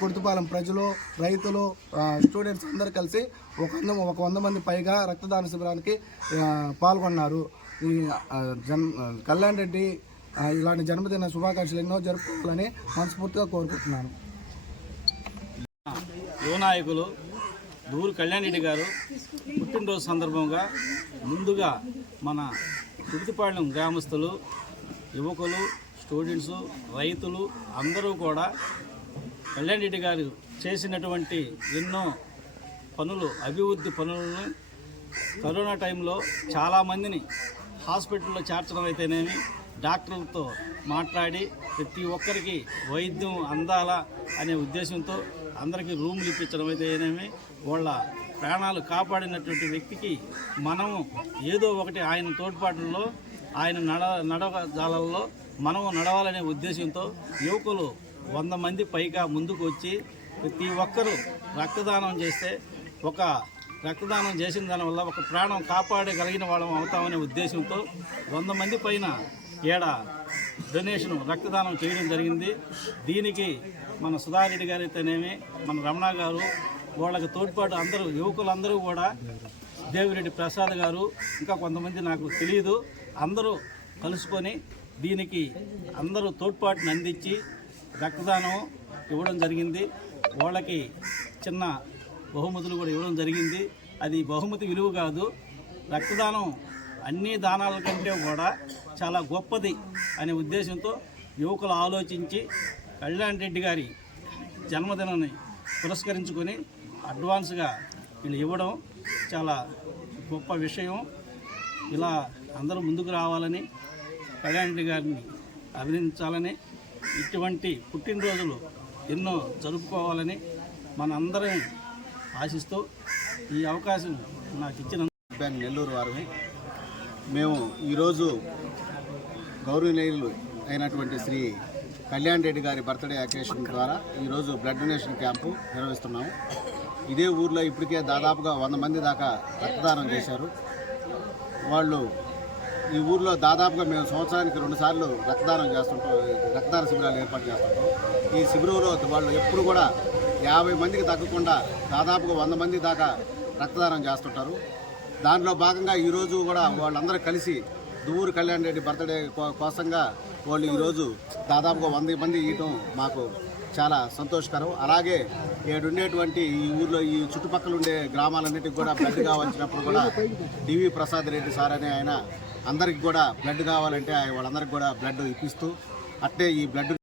కుర్తుపాలెం ప్రజలు, రైతులు, స్టూడెంట్స్ అందరూ కలిసి ఒక 100 మంది పైగా రక్తదాన శిబిరానికి పాల్గొన్నారు. ఈ కళ్యాణ్ రెడ్డి ఇలాంటి జన్మదిన శుభాకాంక్షలు ఎన్నో జరుపుకోవాలని మనస్ఫూర్తిగా కోరుకుంటున్నాను. యువ నాయకులు దూరు కళ్యాణ్ రెడ్డి గారు పుట్టినరోజు సందర్భంగా ముందుగా మన కుర్తుపాలెం గ్రామస్తులు, యువకులు, స్టూడెంట్స్, రైతులు అందరూ కూడా కళ్యాణ్ రెడ్డి గారు చేసినటువంటి ఎన్నో పనులు, అభివృద్ధి పనులను కరోనా టైంలో చాలామందిని హాస్పిటల్లో చేర్చడం అయితేనేమి, డాక్టర్లతో మాట్లాడి ప్రతి ఒక్కరికి వైద్యం అందాలా అనే ఉద్దేశంతో అందరికీ రూములు ఇప్పించడం అయితేనేమి, వాళ్ళ ప్రాణాలు కాపాడినటువంటి వ్యక్తికి మనము ఏదో ఒకటి ఆయన తోడ్పాటుల్లో, ఆయన నడవజాలల్లో మనము నడవాలనే ఉద్దేశంతో యువకులు 100 మంది పైగా ముందుకు వచ్చి ప్రతి ఒక్కరూ రక్తదానం చేస్తే, ఒక రక్తదానం చేసిన దానివల్ల ఒక ప్రాణం కాపాడగలిగిన వాళ్ళం అవుతామనే ఉద్దేశంతో 100 మంది పైన డొనేషన్ రక్తదానం చేయడం జరిగింది. దీనికి మన సుధారెడ్డి గారు అయితేనేమి, మన రమణ గారు, వాళ్ళకి తోడ్పాటు అందరూ యువకులందరూ కూడా, దేవిరెడ్డి ప్రసాద్ గారు, ఇంకా కొంతమంది నాకు తెలియదు, అందరూ కలుసుకొని దీనికి అందరూ తోడ్పాటుని అందించి రక్తదానం ఇవ్వడం జరిగింది. వాళ్ళకి చిన్న బహుమతులు కూడా ఇవ్వడం జరిగింది. అది బహుమతి విలువ కాదు, రక్తదానం అన్ని దానాల కంటే కూడా చాలా గొప్పది అనే ఉద్దేశంతో యువకులు ఆలోచించి కళ్యాణ్ రెడ్డి గారి జన్మదినాన్ని పురస్కరించుకొని అడ్వాన్స్గా వీళ్ళు ఇవ్వడం చాలా గొప్ప విషయం. ఇలా అందరూ ముందుకు రావాలని, కళ్యాణ్ రెడ్డి గారిని అభినందించాలని, ఇటువంటి పుట్టినరోజులు ఎన్నో జరుపుకోవాలని మన అందరం ఆశిస్తూ ఈ అవకాశం నాకు ఇచ్చిన నెల్లూరు వారిని మేము ఈరోజు గౌరవనీయులు అయినటువంటి శ్రీ కళ్యాణ్ రెడ్డి గారి బర్త్డే అకేషన్ ద్వారా ఈరోజు బ్లడ్ డొనేషన్ క్యాంపు నిర్వహిస్తున్నాము. ఇదే ఊర్లో ఇప్పటికే దాదాపుగా 100 మంది దాకా రక్తదానం చేశారు. వాళ్ళు ఈ ఊర్లో దాదాపుగా మేము సంవత్సరానికి 2 సార్లు రక్తదానం చేస్తుంటాం, రక్తదాన శిబిరాలు ఏర్పాటు చేస్తుంటాం. ఈ శిబిరంలో వాళ్ళు ఎప్పుడు కూడా 50 మందికి తగ్గకుండా దాదాపుగా 100 మంది దాకా రక్తదానం చేస్తుంటారు. దాంట్లో భాగంగా ఈరోజు కూడా వాళ్ళందరూ కలిసి దూరు కళ్యాణ్ రెడ్డి బర్త్డే కోసంగా వాళ్ళు ఈరోజు దాదాపుగా 100 మంది ఇవ్వటం మాకు చాలా సంతోషకరం. అలాగే ఉండేటువంటి ఈ ఊర్లో ఈ చుట్టుపక్కల ఉండే గ్రామాలన్నిటికి కూడా బ్లడ్ కావాల్సినప్పుడు కూడా డివి ప్రసాద్ రెడ్డి సార్ అనే ఆయన అందరికి కూడా బ్లడ్ కావాలంటే వాళ్ళందరికీ కూడా బ్లడ్ ఇప్పిస్తూ అట్టే ఈ బ్లడ్